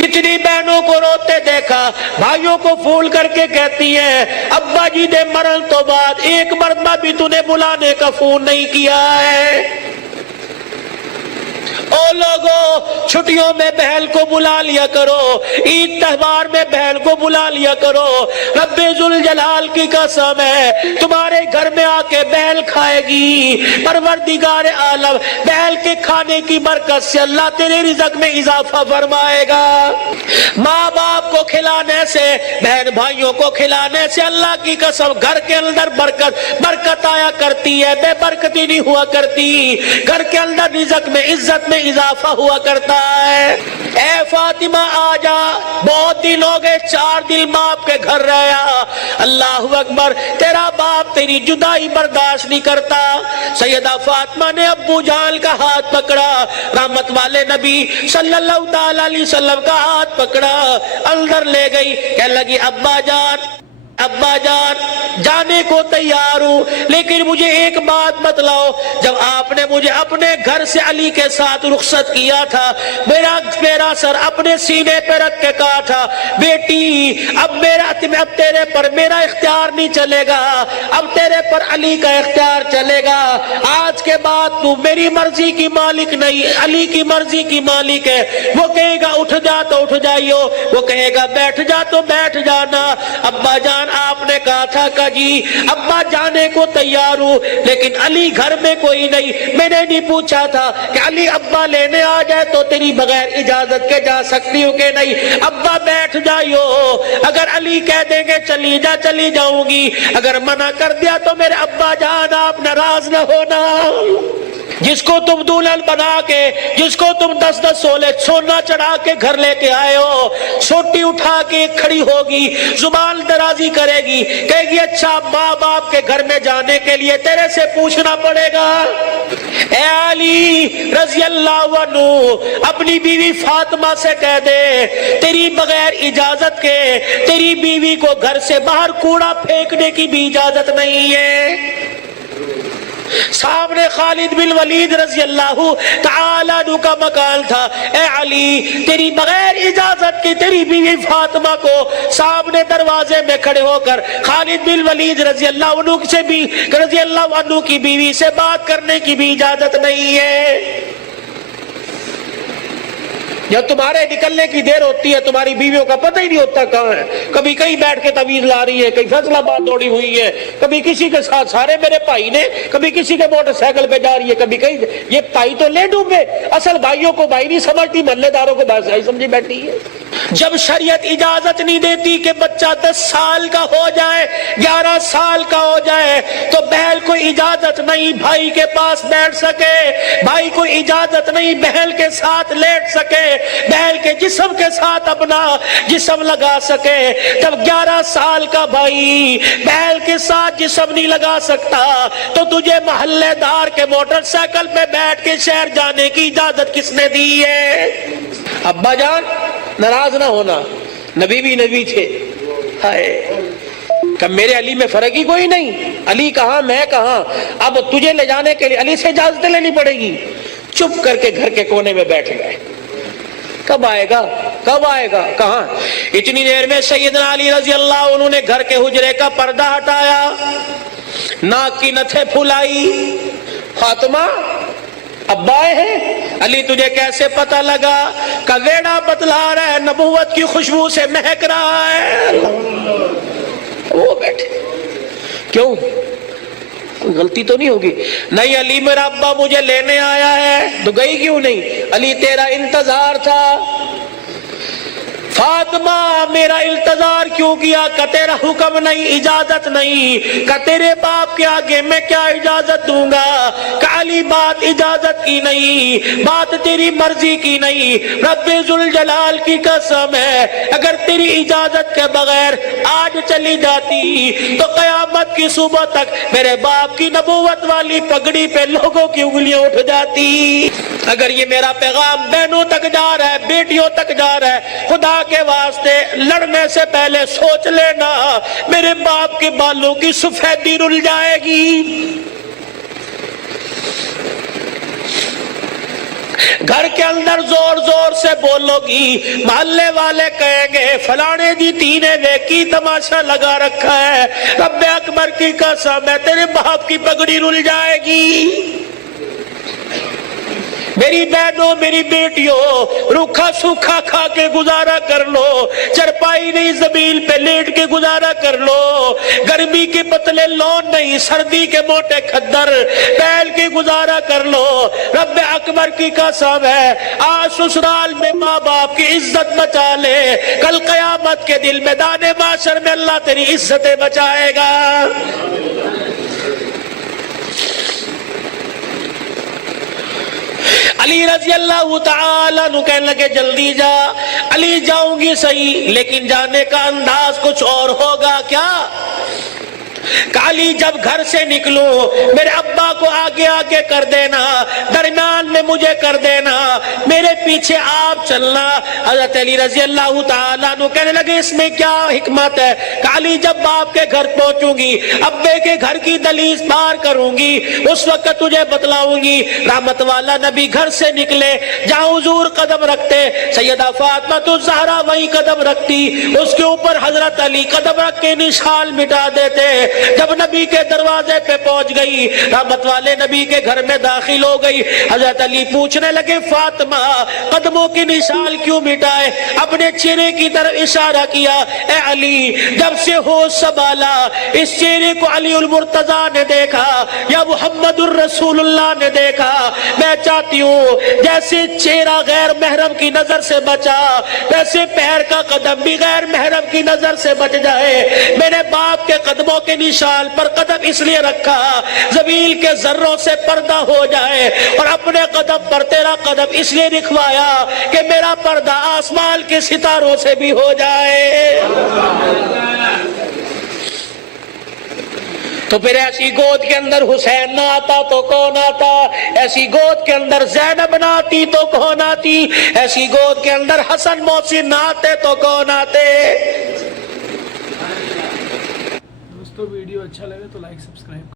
कितनी बहनों को रोते देखा, भाइयों को फोन करके कहती है अब्बा जी ने मरण तो बाद एक मरतबा भी तूने बुलाने का फोन नहीं किया है। ओ लोगों, छुट्टियों में बहन को बुला लिया करो, ईद त्योहार में बहन को बुला लिया करो। रब्बे जुल जलाल की कसम है, तुम्हारे घर में आके बहन खाएगी, परवरदिगार आलम बहन के खाने की बरकत से अल्लाह तेरे रिज़्क़ में इजाफा फरमाएगा। माँ बाप को खिलाने से, बहन भाइयों को खिलाने से अल्लाह की कसम घर के अंदर बरकत आया करती है, बेबरकती नहीं हुआ करती। घर के अंदर रिज़्क़ में, इज्जत में इजाफा हुआ करता है। ए फातिमा आजा, बहुत दिन हो गए, 4 दिन बाप के घर रहा। अल्लाह अकबर, तेरा बाप तेरी जुदाई बर्दाश्त नहीं करता। सैयदा फातिमा ने अब्बू जान का हाथ पकड़ा, रहमत वाले नबी सल्लल्लाहु अलैहि वसल्लम का हाथ पकड़ा, अंदर ले गई, कहने लगी अब्बा जान जाने को तैयार हूं, लेकिन मुझे एक बात बतलाओ, जब आपने मुझे अपने घर से अली के साथ रुखसत किया था, मेरा सर अपने सीने पे रख के कहा था बेटी अब तेरे पर मेरा इख्तियार नहीं चलेगा, अब तेरे पर अली का इख्तियार चलेगा। आज के बाद तू मेरी मर्जी की मालिक नहीं, अली की मर्जी की मालिक है। वो कहेगा उठ जा तो उठ जाइयो, वो कहेगा बैठ जा तो बैठ जाना। अब्बा जान आपने कहा था कि जी अब्बा जाने को तैयार हूं, लेकिन अली घर में कोई नहीं। मैंने नहीं पूछा था कि अली अब्बा लेने आ जाए तो तेरी बगैर इजाजत के जा सकती हो कि नहीं। अब्बा बैठ जाइयो, अगर अली कह देंगे चली जा चली जाऊंगी, अगर मना कर दिया तो मेरे अब्बा जान आप नाराज न होना। जिसको तुम दुल्हन बना के, जिसको तुम 10-10 सोले सोना चढ़ा के घर लेके आए हो, सोटी उठा के खड़ी होगी, जुबान दराजी करेगी, कहेगी अच्छा माँ बाप के घर में जाने के लिए तेरे से पूछना पड़ेगा। ए अली रज़ी अल्लाहु अन्हु, अपनी बीवी फातिमा से कह दे तेरी बगैर इजाजत के तेरी बीवी को घर से बाहर कूड़ा फेंकने की भी इजाजत नहीं है। सामने खालिद बिन वलीद रज़ी अल्लाहु तआला अन्हु का मकान था। ए अली तेरी बगैर इजाजत की तेरी बीवी फातिमा को सामने दरवाजे में खड़े होकर खालिद बिन वलीद रज़ी अल्लाहु अन्हु की बीवी से बात करने की भी इजाजत नहीं है। जब तुम्हारे निकलने की देर होती है, तुम्हारी बीवियों का पता ही नहीं होता कहाँ है। कभी कहीं बैठ के तवीज ला रही है, कहीं फैसलाबाद दौड़ी हुई है, कभी किसी के साथ, सारे मेरे भाई ने, कभी किसी के मोटरसाइकिल पे जा रही है, कभी कहीं। ये भाई तो ले डूबे, असल भाइयों को भाई नहीं समझती, मोहल्लेदारों को भाई समझी बैठी है। जब शरीयत इजाजत नहीं देती कि बच्चा 10 साल का हो जाए, 11 साल का हो जाए, तो बहन को इजाजत नहीं भाई के पास बैठ सके, भाई को इजाजत नहीं बहन के साथ लेट सके, बहन के जिस्म के साथ अपना जिस्म लगा सके। जब 11 साल का भाई बहन के साथ जिस्म नहीं लगा सकता, तो तुझे मोहल्लेदार के मोटरसाइकिल पे बैठ के शहर जाने की इजाजत किसने दी है? अब्बा जान नाराज ना होना, नबी भी नबी थे। हाय कब मेरे अली में फर्क ही कोई नहीं, अली कहाँ मैं कहाँ। अब तुझे ले जाने के लिए अली से इजाजत लेनी पड़ेगी। चुप करके घर के कोने में बैठ गए। कब आएगा कहाँ। इतनी देर में सैयदना अली रज़ी अल्लाह उन्होंने घर के हुजरे का पर्दा हटाया, नाक की नथें फुलाई। फातिमा अब्बा है। अली तुझे कैसे पता लगा? कवेड़ा बतला रहा है, नबूवत की खुशबू से महक रहा है। वो बैठे, क्यों कोई गलती तो नहीं होगी? नहीं अली मेरा अब्बा मुझे लेने आया है। तो गई क्यों नहीं? अली तेरा इंतजार था। फातिमा मेरा इंतजार क्यों किया? का तेरा हुक्म नहीं, इजाजत नहीं। का तेरे बाप के आगे मैं क्या इजाजत दूंगा? का अली बात इजाजत की नहीं, बात तेरी मर्जी की नहीं। रब्बे जुल जलाल की कसम है, अगर तेरी इजाजत के बगैर आज चली जाती तो कयामत की सुबह तक मेरे बाप की नबूवत वाली पगड़ी पे लोगों की उंगलियां उठ जाती। अगर ये मेरा पैगाम बहनों तक जा रहा है, बेटियों तक जा रहा है, खुदा के वास्ते लड़ने से पहले सोच लेना, मेरे बाप के बालों की सफेदी रुल जाएगी। घर के अंदर जोर जोर से سے بولو گی محلے والے کہیں گے فلانے دی تینے ویکی تماشا لگا رکھا ہے، رب اکبر کی قسم ہے تیرے باپ کی پگڑی رل جائے گی۔ میری بہنوں میری بیٹیوں روکھا سوکھا کھا کے گزارا کر لو، چرپائی نہیں زمین پہ لیٹ کے گزارا کر لو، گرمی کے پتلے لون نہیں سردی کے موٹے کھدر پہل کے گزارا کر لو۔ رب اکبر کی قسم ہے آج سسرال میں ماں باپ کی عزت بچا لے، کل قیامت کے دل میدان محشر میں اللہ تیری عزتیں بچائے گا۔ علی رضی اللہ تعالیٰ عنہ کہنے لگے جلدی جا۔ علی جاؤں گی صحیح لیکن جانے کا انداز کچھ اور ہوگا کیا؟ علی جب گھر سے نکلوں میرے ابا کو آگے آگے کر دینا، درمیان میں مجھے کر دینا، میرے پیچھے آپ چلنا۔ حضرت علی رضی اللہ تعالیٰ عنہ کہنے لگے اس میں کیا حکمت ہے؟ علی جب باپ کے گھر پہنچوں گی، ابے کے گھر کی دہلیز پار کروں گی، اس وقت تجھے بتلاؤں گی۔ رحمت والا نبی گھر سے نکلے، جہاں حضور قدم رکھتے سیدہ فاطمہ الزہرا وہیں قدم رکھتی، اس کے اوپر حضرت علی قدم رکھ کے نشان مٹا دیتے۔ جب نبی کے دروازے پہ پہنچ گئی، رحمت والے نبی کے گھر میں داخل ہو گئی، حضرت علی پوچھنے لگے فاطمہ قدموں کی نشان کیوں مٹائے؟ اپنے چہرے کی طرف اشارہ کیا، اے علی جب سے ہوش سنبھالا اس چہرے کو علی المرتضیٰ نے دیکھا یا محمد الرسول اللہ نے دیکھا، میں چاہتی ہوں جیسے چہرہ غیر محرم کی نظر سے بچا ویسے پیر کا قدم بھی غیر محرم کی نظر سے بچ جائے۔ میرے باپ کے قدموں کے نشان پر قدم اس لیے رکھا زمین کے ذروں سے پردہ ہو جائے، اور اپنے قدم پر تیرا قدم اس لیے رکھوایا کہ میرا پردہ آسمان کے ستاروں سے بھی ہو جائے۔ تو پھر ایسی گود کے اندر حسین نہ آتا تو کون آتا؟ ایسی گود کے اندر زینب نہ آتی تو کون آتی؟ ایسی گود کے اندر حسن محسن نہ آتے تو کون آتے؟ دوستو ویڈیو اچھا لگے تو لائک سبسکرائب